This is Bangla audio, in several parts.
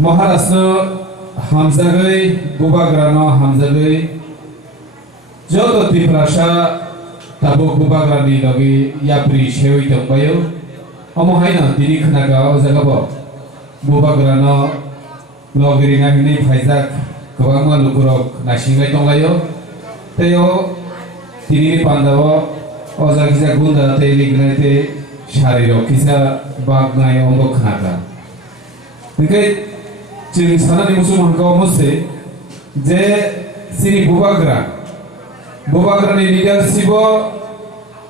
Maharashtra hamzagai bubagrano hamzagai jodo tiprasa tabo bubagrani logi yapri shewi tongbayo omohaina dini khnagao jagabo bubagrano logiri nagini phaijak gobangma lukurok nasingai tonglayo teo dini pandao ojagisa gunda teli gnate shariro kisa bagnai ombo khnaga Oke, jadi sana di musuh kau mesti, je sini bubagra ni leadership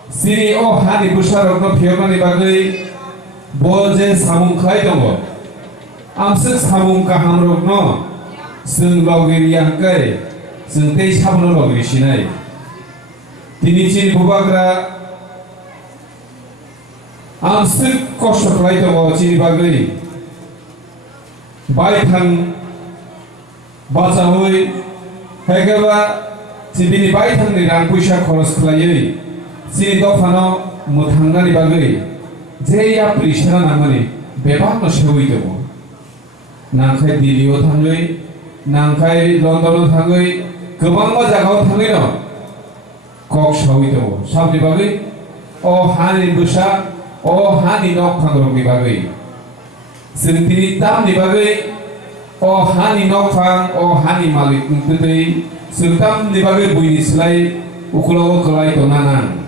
sini oh hari besar orang firman ni bagai boje samung khai dong, amse samung kaham rokno, seng logiri yang kai, seng tei sabno logiri sinai, tini sini bubagra amse kosong khai dong, sini bagai Baithang baca hui, hegaba sini baithang ni rang puisa khoros khlaioi, sini dofano muthangna ni bagai, jeya prishana namani bebak no shewi debo, nangkai Delhi thangai, nangkai London thangai, gobangma jagao thangai no, kok shewi debo, sabni bagai, oh hani busa, oh hani nok thangrok ni bagai. Sentiri tam di bagai oh hani nofang oh hani malik nutei sentam di bagai bui selai ukulo kelai tonanan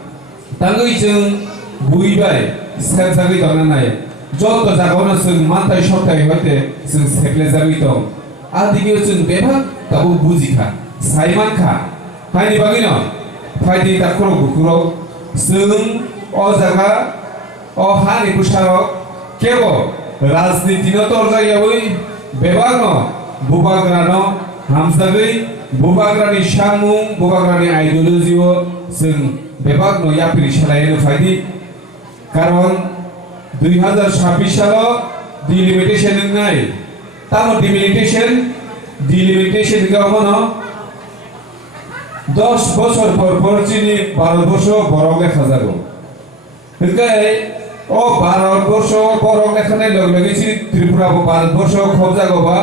tanggui jeng bui bai sensagi tonanai jod to jagona seng mantai shotai hote seng sekle jagui tong adige jeng bebak tabu bujika saiman kha hani bagai no faidi takuro bukuro seng oh jaga oh hani pusaro kebo राजनीति न तोरजाया वही बेबागनो बुबाग्रानो हमसगै बुबाग्रानि शामुं बुबाग्रानि आइडियोलॉजी वो जों बेबागनो यापिरि सालायनो फायदि कारण 2026 सालाव डिलिमिटेशन नाय तामो डिलिमिटेशन गावनो 10 বছর পর চিনি 12 বছর বড় লেখা যাবে এটাই ও ভারতবর্ষ বড় লেখানে লগেছি ত্রিপুরা ভারতবর্ষ খোঁজ যাগবা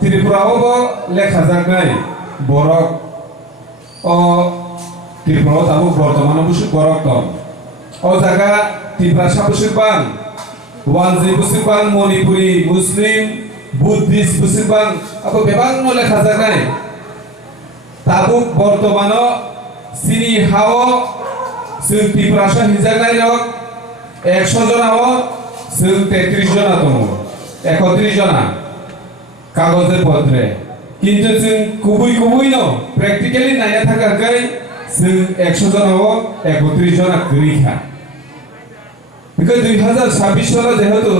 ত্রিপুরাও লেখা যাক নাই বড় ও ত্রিপুরা তাবো বর্তমান বসু বড় কম ও জায়গা ত্রিপুরা সাবসুবান ওয়ানজি বসুবান মণিপুরি মুসলিম বুদ্ধিস্ট বসুবান আবো বেবাংনো লেখা যাক নাই তাবো বর্তমান সিনি হাও जों ত্রিপুরা হিজাক নাই রক 100 जना हो जों 33 जना दङ 31 जना कागजेर पत्रे किन्तु जों गुबै न प्रेक्टिकली नायना थाखाय जों 100 जना हो 31 जना गैखा बेखौ 2026 सालाव जेहेतु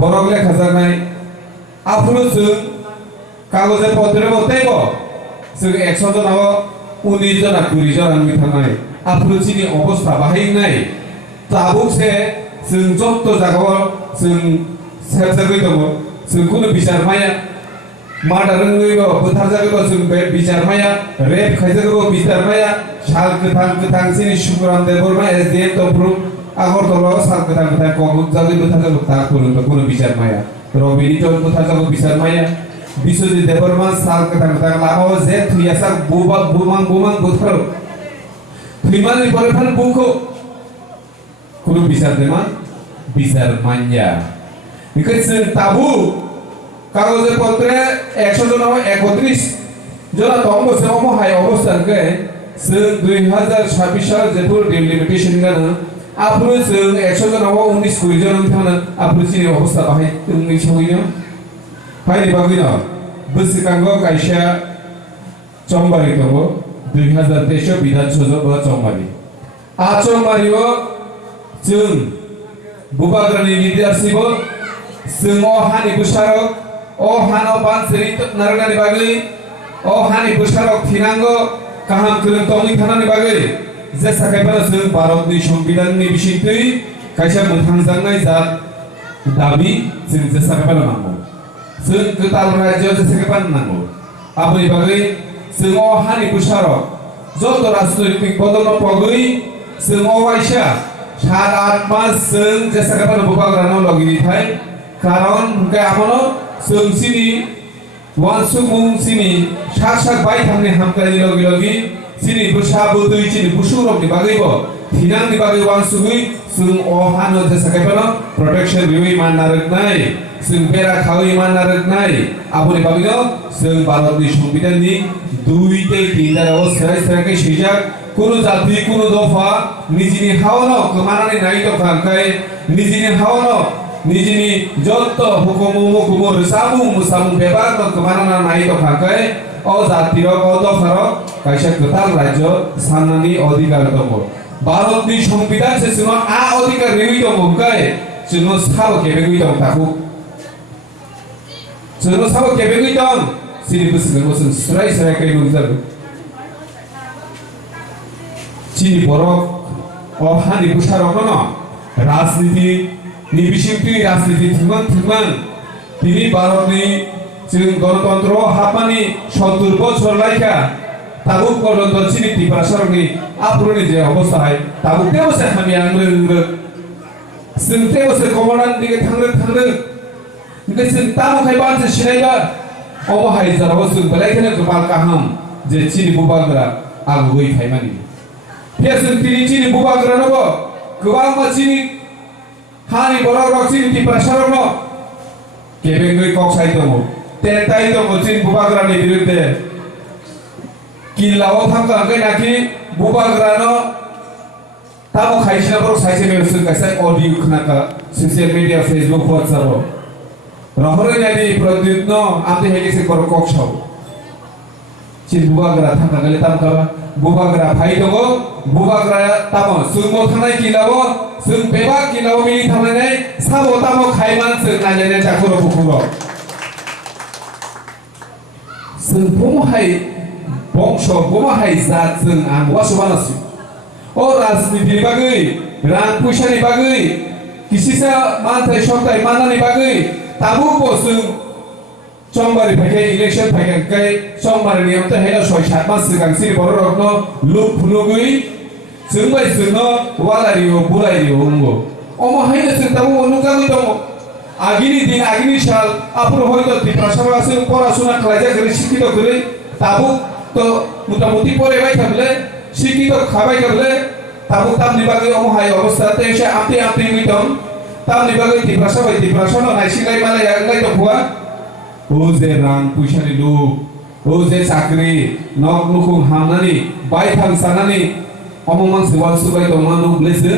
बर' लेखा जानाय आफुलो जों कागजेर पत्रे बताइब जों 100 जना हो 19 जना 20 जना मिथानाय आफुलो जिनि अबस्था बाहायनाय ताबुकसे जों जत्त जागाव जों सेबजागै दङ जों कुनु बिचारमाया मादारङैबो बोथारजागैबो जों बे बिचारमाया रेप खायजागैबो बिचारमाया साल गोथां सिनि सुकुराम देबरमा एसडिएम दफ्रु आगरतलाव साल गोथां कगजागै बोथारजागै कुनु बिचारमाया रबिनि तो बोथारजागै बिचारमाया बिश्वजित देबरमा साल गोथां लामाव जे थुयासा बुमां बोथार थुइमानि परेफान बुखौ kudu bisa teman bisa manja because tabu kagoze potre 100 John 31 John তঙ্গ সেমো high অবস্থান কে जों 2026 সাল যেপুর ডিলিমিটেশন গানা আপনি जों 100 জন 19 20 জন थाना আপনি সিনি অবস্থা বাহাই তুমি সইনো ফাইনি বাগিনো বসিকাঙ্গ কাইসা চম্বারি তব 2023 বিধানসভা চম্বারি আচম্বারিও जों बुबाग्रानि लिडारशिप जों अ हानि बुसारक अ हानो बानसेरि नारगानि बागै अ हानि बुसारक थिनांगो गाहाम गोलों तंनि थानानि बागै जे साखायफोरा जों भारतनि संबिधाननि बिसिंथै खायसे मोनथांजानाय जात दाबि जों जे साखायफोरा नांगौ जों गोदान रायजोआव जे साखायफोरा नांगौ आबनि बागै जों अ हानि बुसारक जत राजनैतिक बदल पगै जों अ वाइसा 7-8 मास जों जेसाखायफोरा बुबाग्रानो लगि थाय कारण हुके आमनो जों सिनि वानसुमुं सिनि sak bai thamni hamkani logi sini busa budui sini busurok di bagaibo tinang di bagai wansugui sung ohano jasakaipono protection riwi manarek nai sung bera khawi manarek nai aboni bagino sung bharat ni সংবিধান ni 2 te 3 dara o serai ke sijak kono jati kono dofa nijini hawono kemanani nai to khangkai nijini hawono nijini jotto hukumu sabung bebar no kemanana nai to khangkai o jatiro o dofaro kaisa gotal rajyo sanani odhikar dong bharat ni সংবিধান se suno a odhikar rewi dong kai suno sabo kebegui dong taku suno sabo kebegui dong sini busuk busuk serai kai nuzar sini borok o hani busarok no রাজনীতি নিবিশিক্তি রাজনীতি থিমান তিনি ভারতনি जों गणतन्त्र हाबनानै 70 বছর लायखा ताबुक गणतन्त्र सिनि टिपासारनि आपुरनि जे अबस्थाय ताबुक तेवसे हामी आंग्रो जों तेवसे कमरान दिगे थांनो ओंखाय जों तामुखाय बानसे सिनायबा अबहाय जाराव जों बलायखनो गोबां गाहाम जे सिनि बुबाग्रा आगुबै थायमानि फेसों तिनि सिनि बुबाग्रा नबो गोबां मानसिनि हानि बर' रक्सिनि टिपासारनो केबेंगै कक्साय दङ तेंताय दङ सिनि बुबाग्रानि बिरुद्धे किल्लाव थांगांगै नाखि बुबाग्रानो तामो खायसिनाफोर साइसे मेलसों गायसा अडिअ खोनाका ससियेल मिडिया फेसबुक व्हाट्सएप रहरनायनि प्रद्युत्न आमते हेगेसे कर कक्साव सिनि बुबाग्रा थांगांगै तामकाबा बुबाग्रा फाइ दङ बुबाग्रा तामो सुंमो थांनाय किल्लाव जों बेबा किल्लाव मिनि थांनानै साबो तामो खायमान जों नायनानै जाखरो बुखुरो जों बमहाय बंश बमहाय जात जों आं वासुबानासि ओ राजनीति बागै रां पैसानि बागै किसिसा मानथाय सप्ताय मानानि बागै ताबु जों समबारि फायखाय इलेक्शन फायखाय समबारि नियमते हेला 6-7 मास सिगां सिरि बर' रत्न लुक फुलुगै जों बाय जोंनो वालारियो बुलाइरियो हमगो अमहायनो जों ताबु अनुगामि दङ आगिनि दिन आगिनि साल आपुर हयतो टिप्रासाबासो पराशुना खालायजागोरै शिक्षित गरै ताबु तो मोटामुटी फरायबाय थाबले शिक्षित खाबाय थाबले ताबु तामनि बागै अमहाय अबस्था तेसे आमते मिदम तामनि बागै टिप्रासानो नायसिलाय मालाय आगलाय दखुआ ओ जे रां पैसानि लुक ओ जे साख्रि नक नुखुं हामनानै बाय थां सानानै अममान सेवाल सुबाय दंमान नुब्लेसो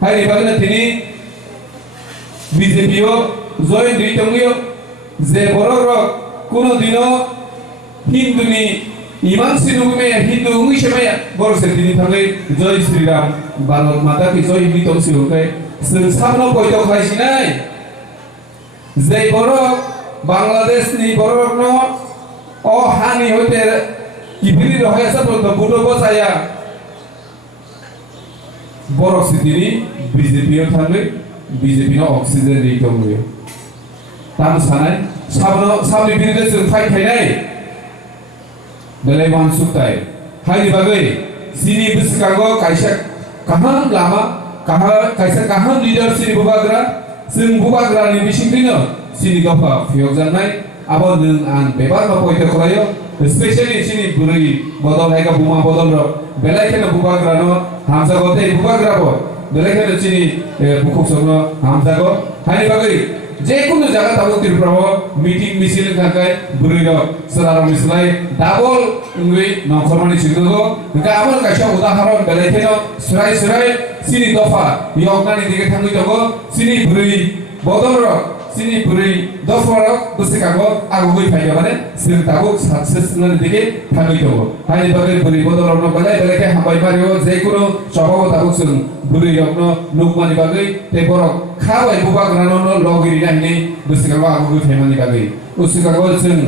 हायनि बागैनो तिनि बीजेपीओ जय दैतंगियो जे बर' कोनो दिनो हिंदुनि इमान सिनुमे हिंदु उंगिसेमे बर' सेतिनि थाखाय जय श्री राम भारत माता की जय हिंदु सिरुखाय जों सामनो पयद खायसिनाय जे बर' बांलादेशनि बर'नो अ हानि होते किबिरि रहायसा तो बुदो बसाया बर' सेतिनि बीजेपीओ थाखाय बीजेपी नो ऑक्सीजन रेटों हुए ताम सानाय सामने बिरुद्ध जों फाइट खायनाय बेलाय मानसुकताय हायनि बागै सिनि बिसकागो कायसा काहाम लामा कायसा काहाम लीडर सिनि बुबाग्रा जों बुबाग्रानि बिसिंदिनो सिनि दफा फियक जानाय आबो नों आं बेबार मा पयद खलायो स्पेशली सिनि बुरै बदल हायगा बुमा बदल बेलायखेनो बुबाग्रानो हामजागोते बुबाग्राबो बेलेखायनो सिनि बुकुसनो हामजागो हायनि बागै जेकुनु जागा ताबो त्रिपुराव मिटिं मिसिल थाखाय बुरैनो सराराव मिसलाय डाबल उंगै नखरमानि सिगो नका आमर कायसा उदाहरण बेलेखायनो सुराय सिनि दफा यगनानि दिगे थांगै दङ सिनि बुरै बदल सिनि बुरै दफार बुसिकागो आगुगै फायगा माने जों ताबो साक्सेसफुल दिगे थांगै दङ हायनि बागै बुरै बदलनो बेलेखाय हामबाय मारियो जेकुनु सभाव ताबो जों बुरै यगनो नुकमानि बागै ते बरक खाबाय बुबाग्रानो लगिरि नायनि बुसिकागो आगुगै फायमानि बागै बुसिकागो जों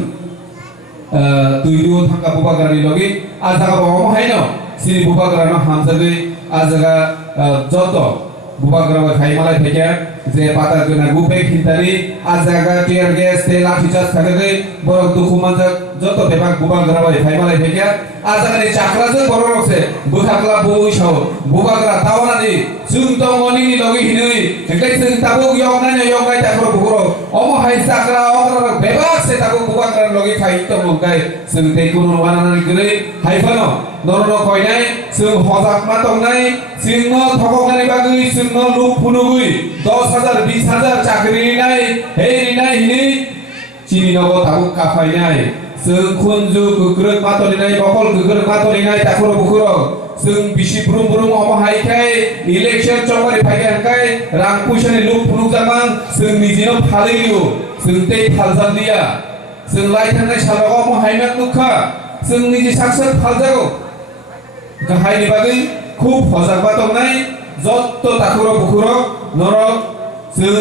दुइदु थांगा बुबाग्रानि लगे आजागा बमहायनो सिनि बुबाग्रानो हामजागै आजागा जत बुबाग्राबो खायमालाय फायखा যে পাতা গনা গুপে খিনতারি আজ জায়গা টিয়ার গ্যাস তেল লাঠি চার্জ থাকে বড় দুঃখ মানজা যত বেবাক বুবাক ধরাবাই ফাইমালাই থেকে আজ জায়গা চাকরা যে বড় রকছে বুখাকলা বই সহ বুবাকরা তাওনানি সুং তমনি লগি হিনুই একলাই সুং তাবো ইয়গনাই তাকর বুকর অম হাই চাকরা অমরা বেবাক সে তাবো বুবাকরা লগি ফাই তমগাই সুং তে কুনো বানানানি গরে হাইফানো নরন কয়নাই সুং হজাক মা তংনাই সিংহ থকনানি বাগৈ সিংহ লুক ফুনুগুই 10,000 20,000 চাকরি নাই হেই নাই হিনি চিনি নব তাবো কাফাই নাই जों खुनजु गोग्रोग मातरिनाय बकल गोग्रोग मातरिनाय ताखर बुखुर जों बिसि ब्रुम ब्रुम अमहायखाय इलेक्शन चंबारि फायखाय रां पैसानि लुक फुनुक जामान जों निजिनो फालियो जों ते फालजालिया जों लायथांनाय सालाव अमहायनाक नुखा जों निजि साक्सेस फालजागौ गाहायनि बागै खूब हजागबा दंनाय जत्त ताखर बुखुर नर जों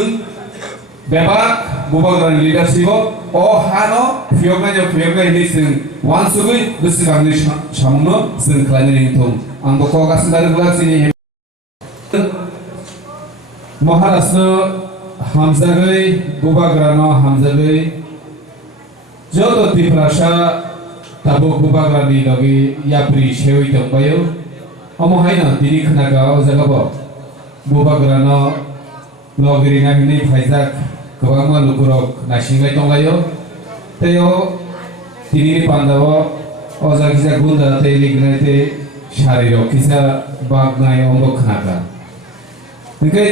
बेबाक बुबाग्रानि लिडारशिप अ हानो फियगनाय जों वानसुगै गोसोखांनि सामनो जों खालायनाय थं आं बको गासैबो ग्लासनि महाराष्ट्र हामजागै बुबाग्रानो हामजागै जत तिफ्रासा ताबो बुबाग्रानि लगि याप्रि सेवै दंबायो अमहायना दिनि खोनागाव जागाबो बुबाग्रानो लगि नागिनै फायजाक गोबां मानसिफोरक नायसिंनाय दंलायो तेयो दिनैनि पान्दाव अजाखिजा गुन्दा ते लिगनाय ते शारीरिक किसा बागनाय अंग खोनागा ओंखाय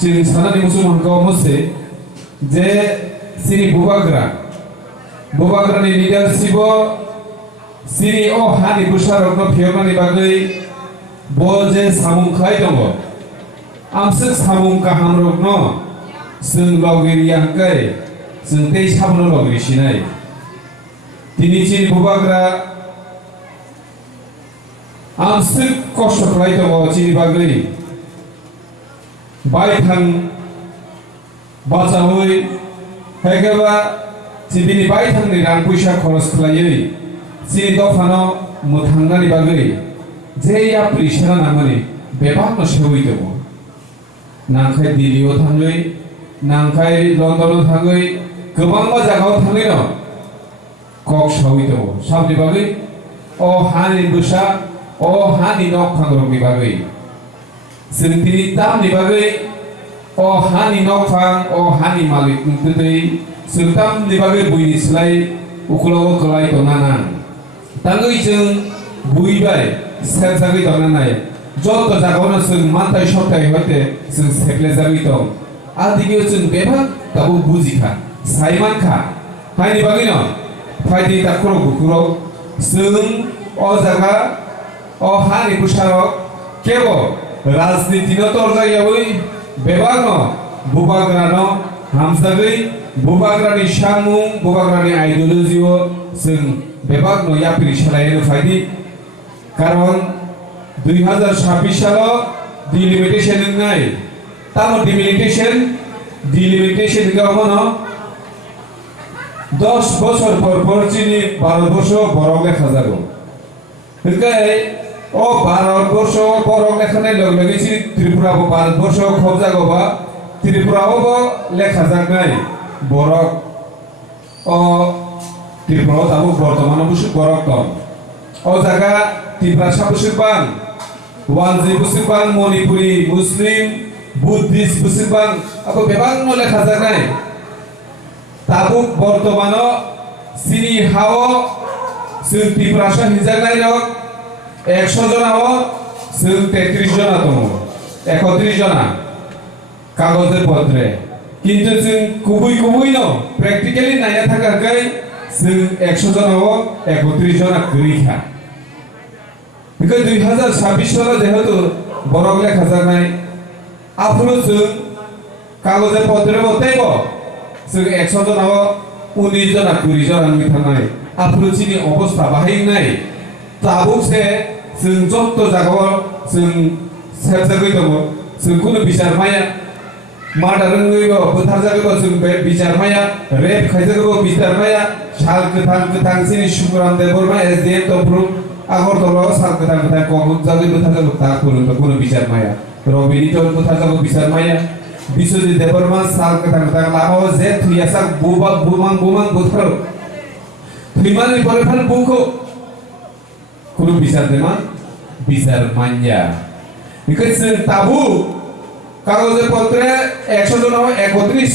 जों सानानि मुसलमानखौ मोसे जे सिरि बुबाग्रानि लिडारशिप सिरि अ हानि बुसारकनो फियमानि बागै ब जे सामुं खाय दङ आमसो सामुं काहामरकनो जों लगिरियाखै जों ते सामनो लगिरिसिनाय दिनैनि बुबाग्रा आमसो कष्ट खालाय दङ चिनि बागै बायथां बाजावै हेगेबा चिबिनि बायथांनि रां पैसा खरस खालायै चिनि दफानो मोथांनानि बागै जे याप्रि सेना नामनि बेबानो सेवै दङ नांखाय दिल्लीयाव थाङै नांखाय लंडनाव थाङै गोबां जायगायाव थाङै न कक सावै दङ सामनि बागै अ हानि बुसा अ हानि नक फांग्रनि बागै जों दिनै दामनि बागै अ हानि नक फां अ हानि मालिक नुदोदै जों दामनि बागै बुइनि सोलाय उखुलाव गलाय दंनाना दाङै जों बुइबाय सेरजागै दंनानाय जत जागावनो जों मानथाय सप्ताह हयते जों सेफ्लेजागै दं आदिगे जों बेबा दाबो बुजिखा साइमानखा हायनि बागै न फायदि ताखर बुखुर जों अ जागा अ हानि बुसारक केव राजनीतिनो तरजायावै बेबागनो बुबाग्रानो हामजागै बुबाग्रानि सामुं बुबाग्रानि आइडियोलजिओ जों बेबागनो याप्रि सालायनो फायदि कारण 2026 सालाव डिलिमिटेशन নাই तामो डिलिमिटेशन गावनो 10 বছর পর চিনি ভারতবর্ষ বড় লেখা যাবে একাই ও ভারতবর্ষ বড় লেখানে লগেছি ত্রিপুরা ভারতবর্ষ খব যাগবা ত্রিপুরাও লেখা যাগাই বড় ও ত্রিপুরা তাবো বর্তমানে বসে বড় কম ও জায়গা ত্রিপুরা সাবসিবান ওয়ানজি বসিবান মণিপুরি মুসলিম বুদ্ধিস্ট বসিবান আবো বেবাং লেখা যাগাই ताबो बर्तमानो सिनि हाओ जों टिप्रासा हिजानाय रक 100 जनाव जों 33 जना दङ 31 जना कागजे पत्रे किन्तु जों गुबै न प्रेक्टिकली नायना थाखाय जों 100 जनाव 31 जना गैखा बेखौ 2026 सालाव जेहेतु बरक लेखा जानाय आफुलो जों कागजे पत्रे बताइबो जों 100 जनाव 19 जना 20 जना मिथानाय आफुलचिनि अवस्था बाहायनाय ताबुसे जों जत्त जागाव जों सेरजागै दङ जों कुनु बिचारमाया मादारङैबो बुथारजागैबो जों बे बिचारमाया रेप खायजागैबो बिचारमाया साल गोथां सिनि सुकुराम देबरमा एसडीएम तफ्रु आगरतलाव साल गोथां कमुन जागै बुथारजागै ता कुनु बिचारमाया रबिनि तो बुथारजागै बिचारमाया Biশ্বজিৎ দেববর্মা সাল কথা লামাও যে থুইয়াসা বুমাং বুথার থুইমানি পরে ফান বুকো কোনো বিচার দেমা বিচার মাঞ্জা বিকজ তাবু কাগজে পত্রে 100 জন 31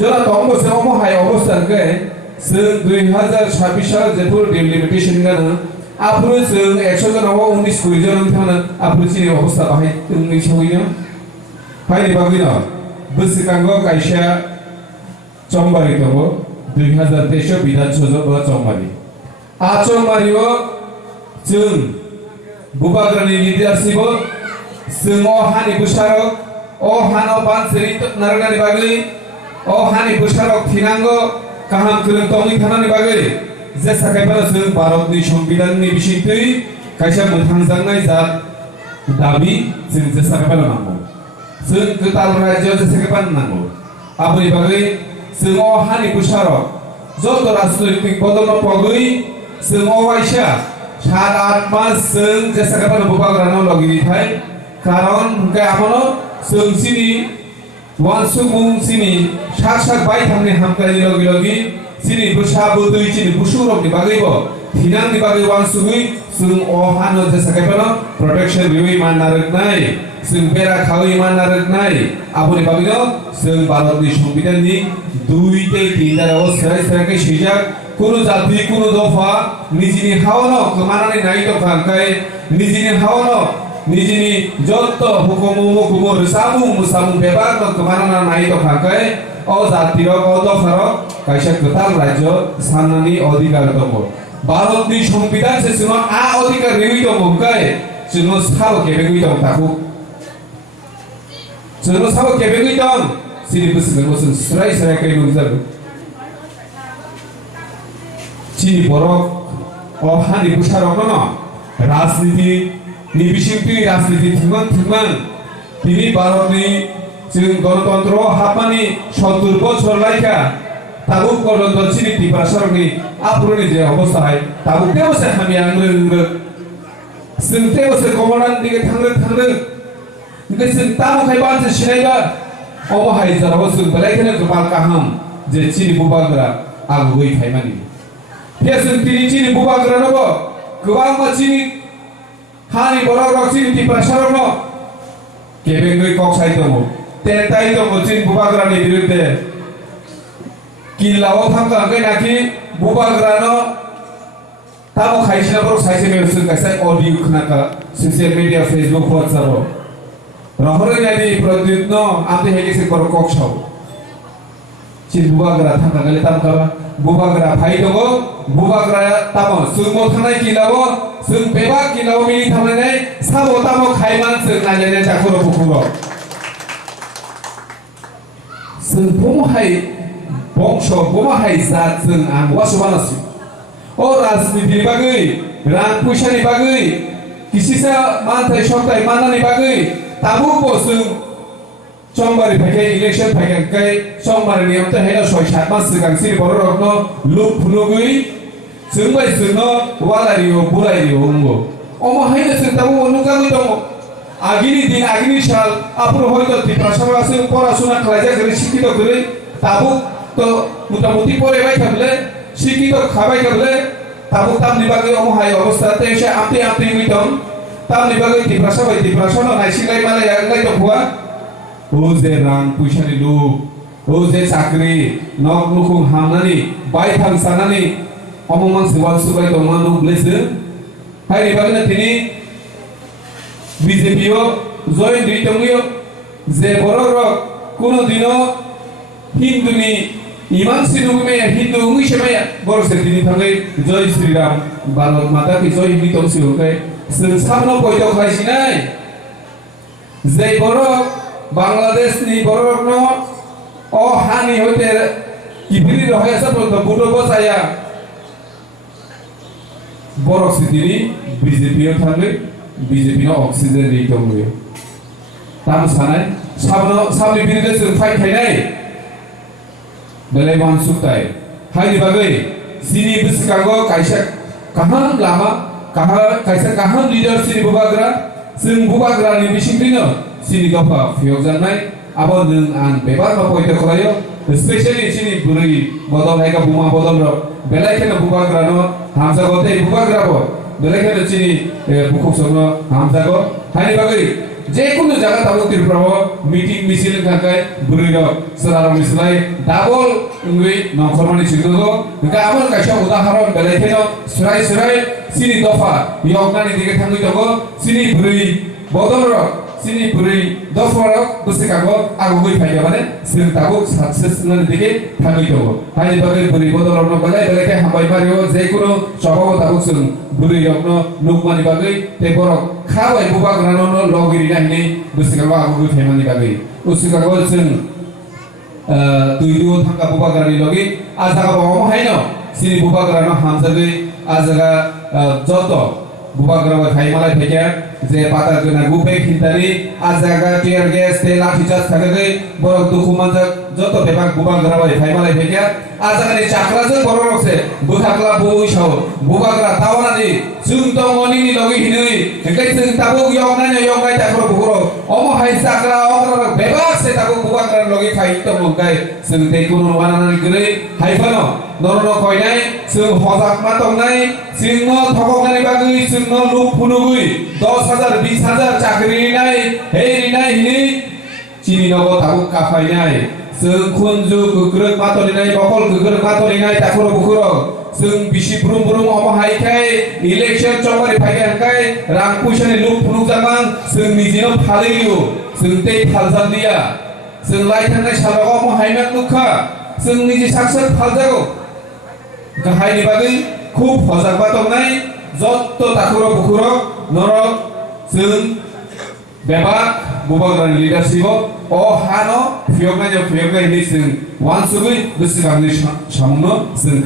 জন তমবসে অমহায় অবস্থানকে 2026 সাল যেপুর ডিলিমিটেশন গান আপনি 100 জন 19 কুড়ি জন থানা আপনি চিনি অবস্থা বাহাই তুমি সঙ্গিনো ফাইনি বাগিনো বসিকাঙ্গো কাইসা চম্বারি দङ 2023 বিধানসভা চম্বারি চম্বারিও जों बुबाग्रानि लिडारशिप जों हानि बुसारक हानो बानसेरि नारगानि बागै हानि बुसारक थिनांगो गाहाम गोरों दंनि थानानि बागै जे साखायफोरा जों भारतनि संबिधाननि बिसिङै खायसे मोनथांजानाय जा दाबि जों जे साखायफोरा नांगौ जों गोदान रायजोआव जे साखायफोरा नांगौ आबनि बागै जों हानि बुसारक जत राजनैतिक बदल पगै जों वाइसा 7-8 मास जों जेसा खायफोरा बुबाग्रानो लगिनि थाय कारण हुनका आमनो जों सिनि वानसुमुं सिनि साक बाय थांनि हामकानि लगी सिनि बुसाबो दै सिनि बुसुरकनि बागैबो थिनांनि बागै वानसुगै जों हानो जेसा खायफोरा प्रोटेक्शन रिउइ माननारनाय जों बेरा खावै माननारनाय आबनि बागैनो जों भारतनि संबिधाननि 2-3 दाराव सोलाय सिजाक কোনো জাতি কোনো দফা নিজেনি হাওনো কমানানি নাই তো কাঙ্কাই নিজেনি হাওনো নিজেনি যত হুকুম রসামু মুসামু বেবার তো কমানানা নাই তো কাঙ্কাই জাতির দফার কাইসা গোটাল রাজ্য সানানি অধিকার দङ भारतनि संबिधान सेसनो अधिकार रेवि दङ काय जों साबो केबेगै दं ताखौ जों साबो केबेगै दं सिरि बोसोन स्राय काय नुजागो चिनी बरक हानि बुसारक न राजनीति निबिसिंथि राजनीति थिंमान दिनै भारतनि जों गणतन्त्र हाबमानि 70 बछर लायखा ताबुक गणतन्त्र चिनी तिप्रासरनि आपुरनि जे अवस्था हाय ताबुक तेवसे हामि आंनो जों तेवसे कमनान दिगे थांनो जों तामखाय बानसे सिनायबा अबहाय जाराव जों बेलायखनो गोबां गाहाम जे चिनी बुबाग्रा आगुबै थायमानि फेसन चिनी बुबाग्रानोबो गोबां मानसिनि हानि बरक चिनी तिप्रासरनो केबेङै कक्साय दङ तेताय दङ चिनी बुबाग्रानि बिरुद्धे किलाव थांगांगै नाखि बुबाग्रानो तामो खायसिनाफोर साइसेमेर जों गासै अडियो खोनाका ससियेल मिडिया फेसबुक व्हाट्सएप रहरैनानि प्रदित्नो आमते हेलिसे बर कक्साव चिनी बुबाग्रा थांगांगै तामकाबा बुबाग्रा फाइ दङ बुबाग्रा तामो जों थांनाय किलाव जों बेबा किलाव मिनि थांनानै साबो तामो खायमान जों नायनानै जाखुरो बुखुरो जों बमहाय बंश बमहाय जात जों आं वासबानासि राजनीतिनि बागै रां फैसानि बागै किसिसा मानथाय सप्ताय मानानि बागै ताबुबो जों चम्बारि फायखाय इलेक्शन फायखाय चम्बारि नियमते हेला 6-7 मास सिगां सिरि बररकनो लुप फुनुगै जोंबाय जोंनो वालारियो बुलाइरियो हमगो अमहायनो जों ताबु अनुगागै दङ आगिनि दिन आगिनि साल आपुर हयतो तिप्रासरासो पড়াশোনা खालायजा गरे शिक्षित गरे ताबु तो मोटामुटी फरायबाय थाबले शिक्षित खाबाय थाबले ताबु तामनि बागै अमहाय अवस्था तेसे आमते मिदम तामनि बागै तिप्रासनो नायसिलाय मालाय आगलाय दफुआ जे रां फैसानि लुब जे साख्रि नक नुखुं हामनानै बायथां सानानै अममान सुबाल सुबाय दंमान नुब्लेसो हायनि बागैनो दिनै बीजेपीओ जयन दैतंगियो जे बररक कोनो दिनो हिंदुनि इमान सिनुगमे हिंदू उंगिसेमाय बरसे दिनै थाङै जय श्री राम भारत माता की जय नितम सिउकै जों सामनो पयतो खायसिनाय जे बरक बांलादेशनि बररकनो हानि हयते किबिरि रहायसा प्रत बुदो बसाया बरक सिदिनि बीजेपीओ थाङै बीजेपी नो ऑक्सीजन दै दंयो ताम सानाय साबनि बिरुद्धे जों फाइट खायनाय बेलाय मानसुकताय हायनि बागै सिनि बिसकागो कायसा काहाम लामा कायसा काहाम लिडार सिनि बुबाग्रा जों बुबाग्रानि बिसिंखैनो सिनि दफा फियक जानाय abo nung an bebar ma poito kholayo especially chini buri bodol hai ka buma bodol ro belai kena buka grano hamza gote buka grabo belai kena chini bukuk sono hamza go hani bagai যে কোনো জায়গা তাবো ত্রিপুরা মিটিং মিছিল কাকাই বুড়ির সরার মিছলাই ডাবল উই নখরমানি ছিগদো গা আমল কাইসা উদাহরণ বেলাইখেন সুরাই সুরাই সিনি দফা ইয়গনানি দিকে থাঙ্গি দগো সিনি বুড়ি বদল সিনি বুড়ি দফার দসে কাগো আগুই ফাইয়া মানে সিন তাবো সাকসেস নানি দিকে থাঙ্গি দগো হাই বাগে বুড়ি বদল ন বেলাই বেলাইকে হাবাই পারিও যে কোনো স্বভাব তাবো সুন বুড়ি যত্ন নুকমানি বাগে তে বড় খাওয়াই বুবা গ্রানো লগিরি নাইনি বুসিকাগো আগুই ফাইমানি বাগে উসিকাগো সুন তুই দুও থাকা বুবা গ্রানি লগি আজাগা বামো হাইনো সিনি বুবা গ্রানো হামজাগে আজাগা যত বুবা গ্রানো ফাইমালাই ফেকে যে পাতা গনা গুপে খিনতারি আজাগা টিয়ার গ্যাস তে লাঠি চার্জ থাকে বড় দুখু মানজা যত বেবাক বুবা গ্রানো ফাইমালাই ফেকে আজাগা নি চাকরাজে বড় রকছে বুথাকলা বই সাও বুবা গ্রা তাওনানি जों दंगनि नि लगि हिनै हेंखाय जों ताबो यगनाय यगनाय ताखर बुरो अम हाय साकरा अग्रा बेबाक से ताबो बुबाग्रा लगि खाइ तंगाय जों ते कुनु वानानि गरै हायफानो नरनो खयनाय जों हजाक मा तंनाय जोंनो थगनानि बागै जोंनो लुक फुनुगै 10000 20000 चाकरि नाय हेरिनाय हिनै चिनि नगो ताबो काफायनाय जों खुनजु गोग्रोग मातलिनाय बकल गोग्रोग मातलिनाय ताखर बुखुरो जों बिसि ब्रुम ब्रुम अमहायखाय इलेक्शन चमरि फायखाय रां पुइसानि लुक फुनुक जामान जों निजिनो फालियो जों ते फालजालिया जों लाइथांनाय सालागाव अमहायना नुखा जों निजि साक्सेस फालजागो गाहायनि बागै खुब हजाकबा दंनाय जत्त ताखुरो बुखुरो नरक जों बेबाक बुबाग्रानि लिडारशिप अ हानो फियगनाय नि जों वानसुगै गोसोखांनि सामनो जों